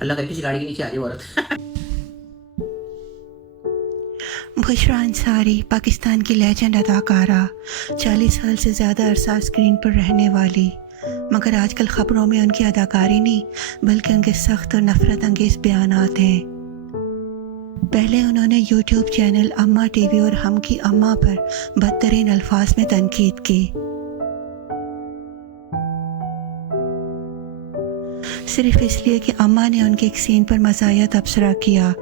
اللہ کرے کسی گاڑی کے نیچے آ جائے وہ عورت. بشریٰ انصاری پاکستان کی لیجنڈ اداکارہ، 40 سال سے زیادہ عرصہ اسکرین پر رہنے والی، مگر آج کل خبروں میں ان کی اداکاری نہیں بلکہ ان کے سخت اور نفرت انگیز بیانات ہیں. پہلے انہوں نے یوٹیوب چینل اماں ٹی وی اور ہم کی اماں پر بدترین الفاظ میں تنقید کی. صرف اس لیے کہ اماں نے ان کے ایک سین پر مزاحیہ تبصرہ کیا.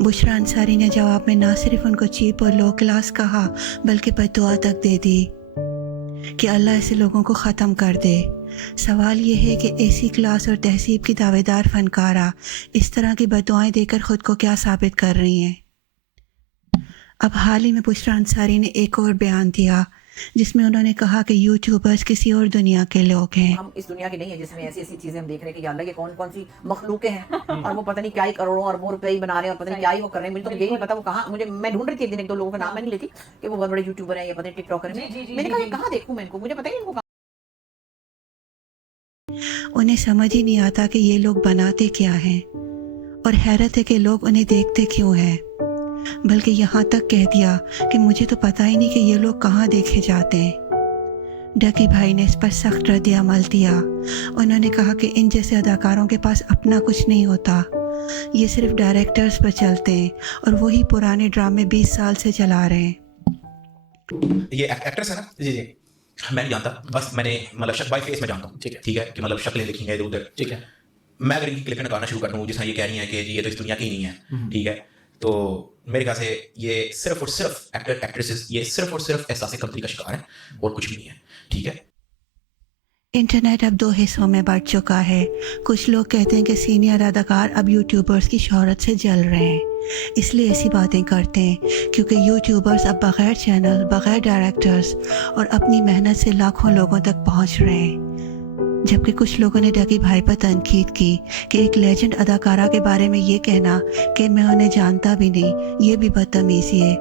بشریٰ انصاری نے جواب میں نہ صرف ان کو چیپ اور لو کلاس کہا بلکہ بددعا تک دے دی کہ اللہ ایسے لوگوں کو ختم کر دے. سوال یہ ہے کہ ایسی کلاس اور تہذیب کی دعوے دار فنکارہ اس طرح کی بددعائیں دے کر خود کو کیا ثابت کر رہی ہیں؟ اب حال ہی میں بشریٰ انصاری نے ایک اور بیان دیا جس میں انہوں نے کہا کہ یوٹیوبرز کسی اور دنیا کے لوگ ہیں. ہم اس دنیا کے نہیں ہیں جس میں ایسی ایسی چیزیں ہم دیکھ رہے ہیں کہ یا اللہ یہ کون کون سی مخلوقیں ہیں اور وہ پتہ نہیں کیا ہی کروڑوں اربوں روپے ہی بنا رہے ہیں اور پتہ نہیں کیا ہی وہ کر رہے ہیں. مجھے تو یہی نہیں پتا وہ کہاں. میں ڈھونڈ رہی تھی ایک دن ایک دو لوگوں کا نام میں نہیں لیتی کہ وہ بہت بڑے یوٹیوبر ہیں یا پتہ نہیں ٹک ٹاکر ہیں. میں نے کہا یہ کہاں دیکھوں میں ان کو, مجھے پتہ ہی نہیں ان کو. انہیں سمجھ ہی نہیں آتا کہ یہ لوگ بناتے کیا ہیں اور حیرت ہے کہ لوگ انہیں دیکھتے کیوں ہیں. بلکہ یہاں تک کہہ دیا کہ مجھے تو پتہ ہی نہیں کہ یہ لوگ کہاں دیکھے جاتے ہیں. ڈکی بھائی نے اس پر سخت رد عمل دیا. انہوں نے کہا کہ ان جیسے اداکاروں کے پاس اپنا کچھ نہیں ہوتا, یہ صرف ڈائریکٹرز پر چلتے ہیں اور وہی پرانے ڈرامے 20 سال سے چلا رہے ہیں. یہ ایکٹرس ہے نا, جی جی میں نہیں جانتا, بس میں نے مطلب بائی فیس میں جانتا ہوں, ٹھیک ہے کہ مطلب شکلیں دیکھی ہیں ادھر ادھر, ٹھیک ہے. میں اگر ان کی کلپ نکالنا شروع کر دوں جس طرح یہ کہہ رہی ہیں کہ جی یہ تو اس دنیا کی ہی نہیں ہے, ٹھیک ہے, تو میرے خیال سے یہ صرف اور صرف ایکٹر ایکٹریسز یہ صرف اور صرف احساس کمتری کا شکار ہیں اور کچھ بھی نہیں ہے, ٹھیک ہے. انٹرنیٹ اب 2 حصوں میں بٹ چکا ہے. کچھ لوگ کہتے ہیں کہ سینئر اداکار اب یوٹیوبرز کی شہرت سے جل رہے ہیں, اس لیے ایسی باتیں کرتے ہیں کیونکہ یوٹیوبرز اب بغیر چینل, بغیر ڈائریکٹرز اور اپنی محنت سے لاکھوں لوگوں تک پہنچ رہے ہیں. جبکہ کچھ لوگوں نے ڈکی بھائی پر تنقید کی کہ ایک لیجنڈ اداکارہ کے بارے میں یہ کہنا کہ میں انہیں جانتا بھی نہیں, یہ بھی بدتمیزی ہے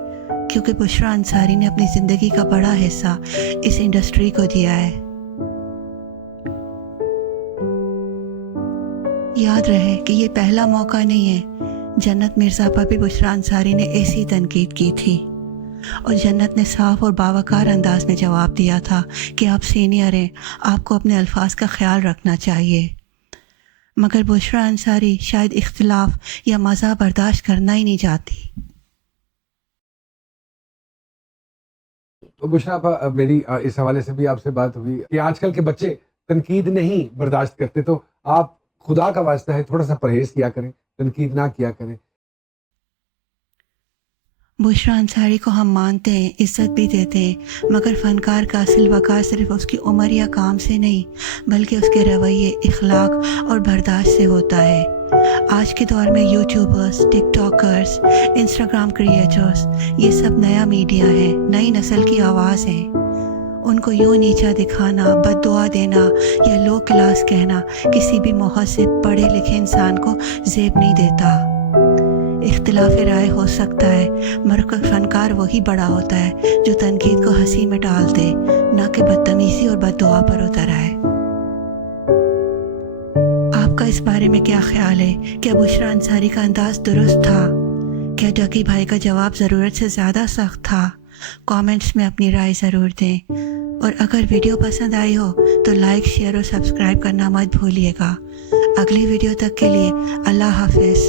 کیونکہ بشریٰ انصاری نے اپنی زندگی کا بڑا حصہ اس انڈسٹری کو دیا ہے. یاد رہے کہ یہ پہلا موقع نہیں ہے. جنت مرزا پر بھی بشریٰ انصاری نے ایسی تنقید کی تھی اور جنت نے صاف اور باوقار انداز میں جواب دیا تھا کہ آپ سینئر ہیں, آپ کو اپنے الفاظ کا خیال رکھنا چاہیے. مگر بشریٰ انصاری شاید اختلاف یا مزاح برداشت کرنا ہی نہیں چاہتی. بشریٰ میری اس حوالے سے بھی آپ سے بات ہوئی کہ آج کل کے بچے تنقید نہیں برداشت کرتے, تو آپ خدا کا واسطہ ہے تھوڑا سا پرہیز کیا کریں, تنقید نہ کیا کریں. بشریٰ انصاری کو ہم مانتے ہیں, عزت بھی دیتے ہیں, مگر فنکار کا اصل وقار صرف اس کی عمر یا کام سے نہیں بلکہ اس کے رویے, اخلاق اور برداشت سے ہوتا ہے. آج کے دور میں یوٹیوبرز, ٹک ٹاکرز, انسٹاگرام کریئٹرز یہ سب نیا میڈیا ہے, نئی نسل کی آواز ہے. ان کو یوں نیچا دکھانا, بد دعا دینا یا لو کلاس کہنا کسی بھی مہذب پڑھے لکھے انسان کو زیب نہیں دیتا. اختلاف رائے ہو سکتا ہے مگر فنکار وہی بڑا ہوتا ہے جو تنقید کو ہنسی میں ڈال دے, نہ کہ بدتمیزی اور بد دعا پر اتر آئے. آپ کا اس بارے میں کیا خیال ہے؟ کیا بشریٰ انصاری کا انداز درست تھا؟ کیا ڈکی بھائی کا جواب ضرورت سے زیادہ سخت تھا؟ کامنٹس میں اپنی رائے ضرور دیں, اور اگر ویڈیو پسند آئی ہو تو لائک, شیئر اور سبسکرائب کرنا مت بھولیے گا. اگلی ویڈیو تک کے لیے اللہ حافظ.